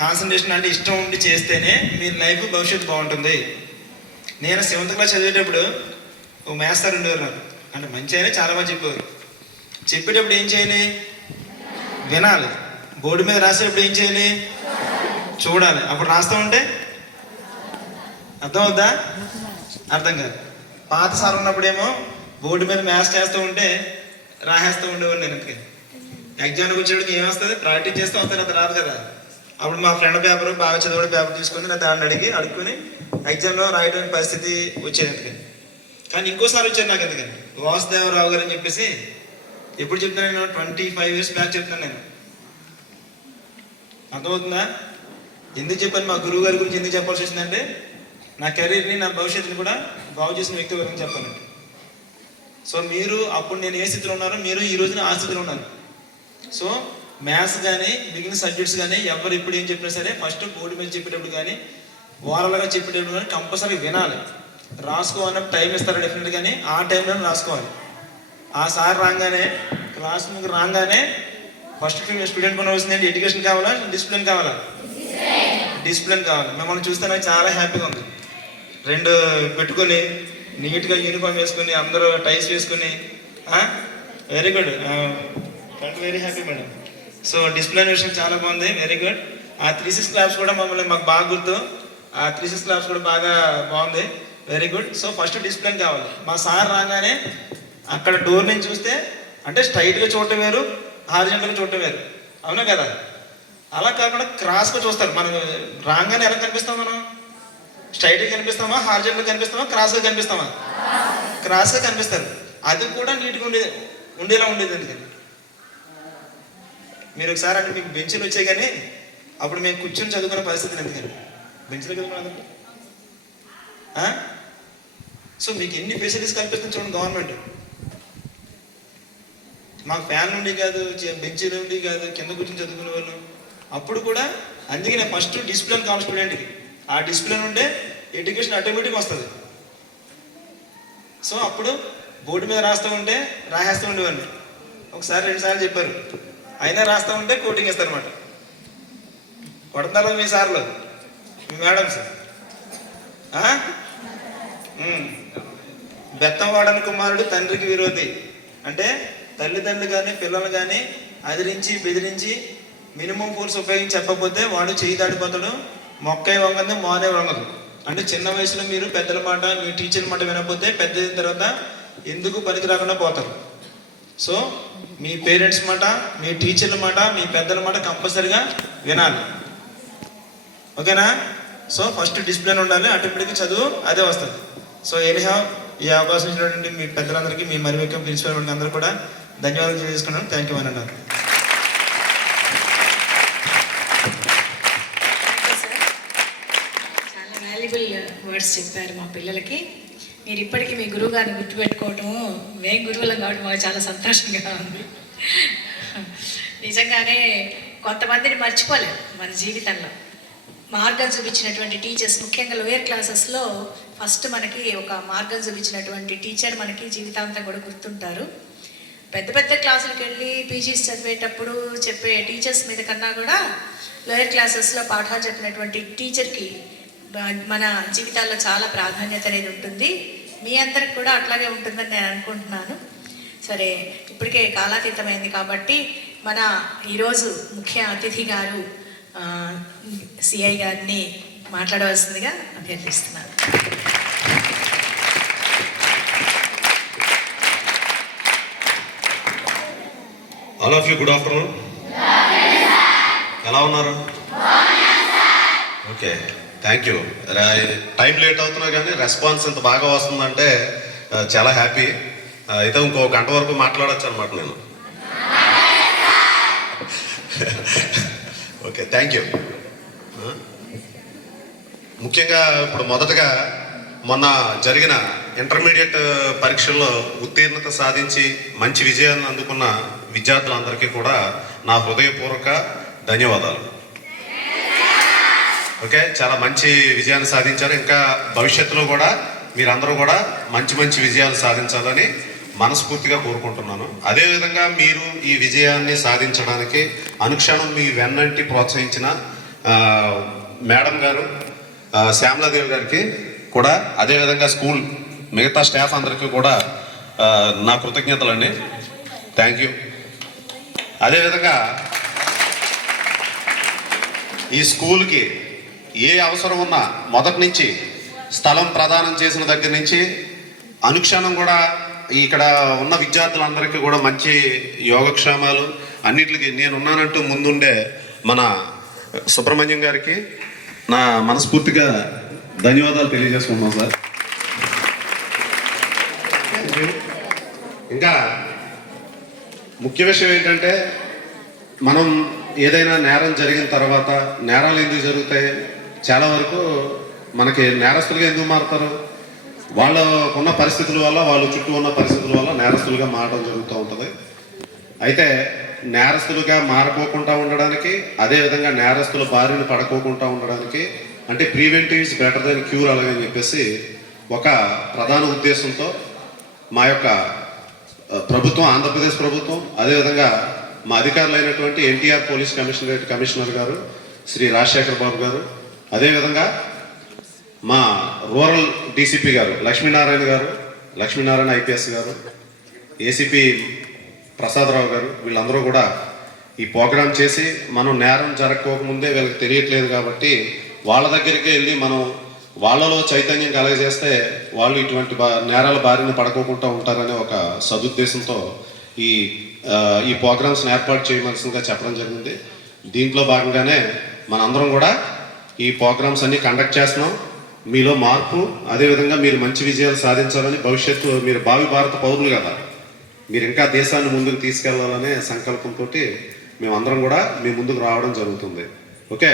Concentration అంటే ఇష్టం ఉండి చేస్తేనే మీ లైఫ్ భవిష్యత్తు బాగుంటుంది. నేను 7th క్లాస్ చదివేటప్పుడు ఓ మ్యాథ్స్ సార్ ఉండేవారు నాకు. అంటే మంచి అయినా చాలా మంది చెప్పేవారు. చెప్పేటప్పుడు ఏం చేయాలి? వినాలి. బోర్డు మీద రాసేటప్పుడు ఏం చేయాలి? చూడాలి. అప్పుడు రాస్తూ ఉంటే అర్థం అవుద్దా? అర్థం కాదు. పాత సార్ ఉన్నప్పుడేమో బోర్డు మీద మ్యాథ్స్ చేస్తూ ఉంటే రాసేస్తూ ఉండేవాడు. నేను ఎగ్జామ్కి వచ్చేటికి ఏమొస్తుంది? ప్రాక్టీస్ చేస్తూ వస్తుంది, అది రాదు కదా. అప్పుడు మా ఫ్రెండ్ పేపర్ బాగా చదివే పేపర్ తీసుకొని నా దాన్ని అడుక్కుని ఎగ్జామ్లో రాయడానికి పరిస్థితి వచ్చేది. ఎందుకని కానీ ఇంకోసారి వచ్చారు నాకు. ఎందుకని వాసుదేవరావు గారు అని చెప్పేసి ఎప్పుడు చెప్తున్నాను నేను? 25 years బ్యాక్ చెప్తున్నాను నేను. అర్థమవుతుందా? ఎందుకు చెప్పాను? మా గురువు గారి గురించి ఎందుకు చెప్పాల్సి వచ్చిందంటే నా కెరీర్ని, నా భవిష్యత్తుని కూడా బాగు చేసిన వ్యక్తి గురించి చెప్పాలండి. సో మీరు అప్పుడు నేను ఏ స్థితిలో ఉన్నారో మీరు ఈ రోజున ఆ స్థితిలో ఉన్నారు. సో మ్యాథ్స్ కానీ మిగిలిన సబ్జెక్ట్స్ కానీ ఎవరు ఇప్పుడు ఏం చెప్పినా సరే ఫస్ట్ బోర్డు మీద చెప్పేటప్పుడు కానీ ఓరల్గా చెప్పేటప్పుడు కానీ కంపల్సరీ వినాలి. రాసుకోవాలన్నప్పుడు టైం ఇస్తారు డెఫినెట్, కానీ ఆ టైంలో రాసుకోవాలి. ఆ సార్ రాగానే క్లాస్ ముగ్గురు రాగానే ఫస్ట్ స్టూడెంట్ పని వస్తుంది. ఎడ్యుకేషన్ కావాలా, డిసిప్లిన్ కావాలా? డిసిప్లిన్ కావాలి. మిమ్మల్ని చూస్తే నాకు చాలా హ్యాపీగా ఉంది. 2 పెట్టుకొని నీట్గా యూనిఫామ్ వేసుకొని అందరూ టైస్ వేసుకొని very good, very happy madam. So discipline విషయం చాలా బాగుంది, వెరీ గుడ్. ఆ 3-6 క్లాప్స్ కూడా మాకు బాగా గుర్తు. ఆ 3-6 క్లాప్స్ కూడా బాగా బాగుంది, very good. So first discipline కావాలి. మా సార్ రాగానే అక్కడ డోర్ నుంచి చూస్తే అంటే స్ట్రైట్గా చూడటం వేరు, హారిజంటల్గా చూడటం వేరు, అవునా కదా? అలా కాకుండా క్రాస్గా చూస్తారు. మనం రాగానే ఎలా కనిపిస్తాం? మనం స్ట్రైట్గా కనిపిస్తామా, హారిజంటల్గా కనిపిస్తామా, క్రాస్గా కనిపిస్తామా? క్రాస్గా కనిపిస్తారు. అది కూడా నీట్గా ఉండేలా ఉండేది. ఎందుకని మీరు ఒకసారి అంటే మీకు బెంచ్లు వచ్చాయి కానీ అప్పుడు మేము కూర్చొని చదువుకునే పరిస్థితి. ఎందుకని బెంచ్లో చదువుకున్నది. సో మీకు ఎన్ని ఫెసిలిటీస్ కల్పిస్తుంది చూడండి గవర్నమెంట్. మాకు ఫ్యాన్ నుండి కాదు, బెంచీలు నుండి కాదు, కింద కూర్చొని చదువుకునే వాళ్ళు. అప్పుడు కూడా అందుకే నేను ఫస్ట్ డిసిప్లిన్ కావాలి స్టూడెంట్కి. ఆ డిసిప్లిన్ ఉంటే ఎడ్యుకేషన్ ఆటోమేటిక్గా వస్తుంది. సో అప్పుడు బోర్డు మీద రాస్తూ ఉంటే రాసేస్తూ ఉండేవాడిని. ఒకసారి 2 సార్లు చెప్పారు, అయినా రాస్తూ ఉంటే కోటింగ్ ఇస్తారనమాట. కొడతారు మీ సార్లు, మీ మేడమ్స్. బెత్తంవాడని కుమారుడు తండ్రికి విరోధి అంటే తల్లిదండ్రులు కానీ పిల్లలు కానీ అదిరించి బెదిరించి మినిమం ఫోర్స్ ఉపయోగించి చెప్పకపోతే వాడు చేయి దాడిపోతాడు. మొక్కే వంగదు, మోనే వంగదు. అంటే చిన్న వయసులో మీరు పెద్దల మాట, మీ టీచర్ మాట వినకపోతే పెద్ద అయిన తర్వాత ఎందుకు పనికి రాకుండా పోతారు. సో మీ పేరెంట్స్ మాట, మీ టీచర్ల మాట, మీ పెద్దల మాట కంపల్సరిగా వినాలి, ఓకేనా? సో ఫస్ట్ డిసిప్లిన్ ఉండాలి, ఆటోమేటిక్గా చదువు అదే వస్తుంది. సో ఎనీహౌ ఈ అవకాశం ఇచ్చినటువంటి మీ పెద్దలందరికీ, మీ మరివెక్క ప్రిన్సిపల్ అందరూ కూడా ధన్యవాదాలు తెలియజేసుకున్నాను. థ్యాంక్ యూ అని అన్నారు. చాలా వాల్యుబుల్ వర్డ్స్ చెప్పారు మా పిల్లలకి. మీరు ఇప్పటికీ మీ గురువు గారిని గుర్తుపెట్టుకోవటము, మేము గురువులం కాబట్టి మాకు చాలా సంతోషంగా ఉంది. నిజంగానే కొంతమందిని మర్చిపోలేము మన జీవితంలో. మార్గం చూపించినటువంటి టీచర్స్, ముఖ్యంగా లోయర్ క్లాసెస్లో ఫస్ట్ మనకి ఒక మార్గం చూపించినటువంటి టీచర్ మనకి జీవితాంతం కూడా గుర్తుంటారు. పెద్ద పెద్ద క్లాసులకు వెళ్ళి పీజీస్ చదివేటప్పుడు చెప్పే టీచర్స్ మీద కన్నా కూడా లోయర్ క్లాసెస్లో పాఠాలు చెప్పినటువంటి టీచర్కి మన జీవితాల్లో చాలా ప్రాధాన్యత అనేది ఉంటుంది. మీ అందరికి కూడా అట్లాగే ఉంటుందని నేను అనుకుంటున్నాను. సరే, ఇప్పటికే కాలాతీతమైంది కాబట్టి మన ఈరోజు ముఖ్య అతిథి గారు సిఐ గారిని మాట్లాడవలసిందిగా అభ్యర్థిస్తున్నాను. All of you good afternoon. ఎలా ఉన్నారు? Okay, thank you. Time late అవుతున్నా కానీ రెస్పాన్స్ ఇంత బాగా వస్తుందంటే చాలా హ్యాపీ. అయితే ఇంకో గంట వరకు మాట్లాడచ్చు అనమాట నేను. Okay, thank you. ముఖ్యంగా ఇప్పుడు మొదటగా మొన్న జరిగిన ఇంటర్మీడియట్ పరీక్షల్లో ఉత్తీర్ణత సాధించి మంచి విజయాలను అందుకున్న విద్యార్థులందరికీ కూడా నా హృదయపూర్వక ధన్యవాదాలు. ఓకే, చాలా మంచి విజయాన్ని సాధించారు. ఇంకా భవిష్యత్తులో కూడా మీరందరూ కూడా మంచి మంచి విజయాలు సాధించాలని మనస్ఫూర్తిగా కోరుకుంటున్నాను. అదేవిధంగా మీరు ఈ విజయాన్ని సాధించడానికి అనుక్షణం మీ వెన్నంటి ప్రోత్సహించిన మేడం గారు శ్యామలాదేవి గారికి కూడా, అదేవిధంగా స్కూల్ మిగతా స్టాఫ్ అందరికీ కూడా నా కృతజ్ఞతలండి. Thank you. అదేవిధంగా ఈ స్కూల్కి ఏ అవసరం ఉన్నా మొదటి నుంచి స్థలం ప్రదానం చేసిన దగ్గర నుంచి అనుక్షణం కూడా ఇక్కడ ఉన్న విద్యార్థులందరికీ కూడా మంచి యోగక్షేమాలు అన్నిటికీ నేనున్నానంటూ ముందుండే మన సుబ్రహ్మణ్యం గారికి నా మనస్ఫూర్తిగా ధన్యవాదాలు తెలియజేసుకుంటున్నాం సార్. ఇంకా ముఖ్య విషయం ఏంటంటే, మనం ఏదైనా నేరం జరిగిన తర్వాత, నేరాలు ఎందుకు జరుగుతాయి, చాలా వరకు మనకి నేరస్తులుగా ఎందుకు మారుతారు, వాళ్ళకున్న పరిస్థితుల వల్ల, వాళ్ళ చుట్టూ ఉన్న పరిస్థితుల వల్ల నేరస్తులుగా మారడం జరుగుతూ ఉంటుంది. అయితే నేరస్తులుగా మారకోకుండా ఉండడానికి, అదేవిధంగా నేరస్తుల బారిన పడకోకుండా ఉండడానికి, అంటే preventive is better than cure అలాగని చెప్పేసి ఒక ప్రధాన ఉద్దేశంతో మా యొక్క ప్రభుత్వం, ఆంధ్రప్రదేశ్ ప్రభుత్వం, అదేవిధంగా మా అధికారులైనటువంటి ఎన్టీఆర్ పోలీస్ కమిషనర్ గారు శ్రీ రాజశేఖర్ బాబు గారు, అదేవిధంగా మా రూరల్ డీసీపీ గారు లక్ష్మీనారాయణ ఐపీఎస్ గారు, ఏసీపీ ప్రసాదరావు గారు, వీళ్ళందరూ కూడా ఈ ప్రోగ్రాం చేసి, మనం నేరం జరగకోకముందే వీళ్ళకి తెలియట్లేదు కాబట్టి వాళ్ళ దగ్గరికి వెళ్ళి మనం వాళ్ళలో చైతన్యం కలగజేస్తే వాళ్ళు ఇటువంటి నేరాల బారిన పడుకోకుండా ఉంటారనే ఒక సదుద్దేశంతో ఈ ప్రోగ్రామ్స్ని ఏర్పాటు చేయవలసిందిగా చెప్పడం జరిగింది. దీంట్లో భాగంగానే మనందరం కూడా ఈ ప్రోగ్రామ్స్ అన్ని కండక్ట్ చేస్తున్నాం. మీలో మార్పు, అదేవిధంగా మీరు మంచి విజయాలు సాధించాలని, భవిష్యత్తు మీరు భావి భారత పౌరులు కదా, మీరు ఇంకా దేశాన్ని ముందుకు తీసుకెళ్లాలనే సంకల్పంతో మేమందరం కూడా మీ ముందుకు రావడం జరుగుతుంది. ఓకే.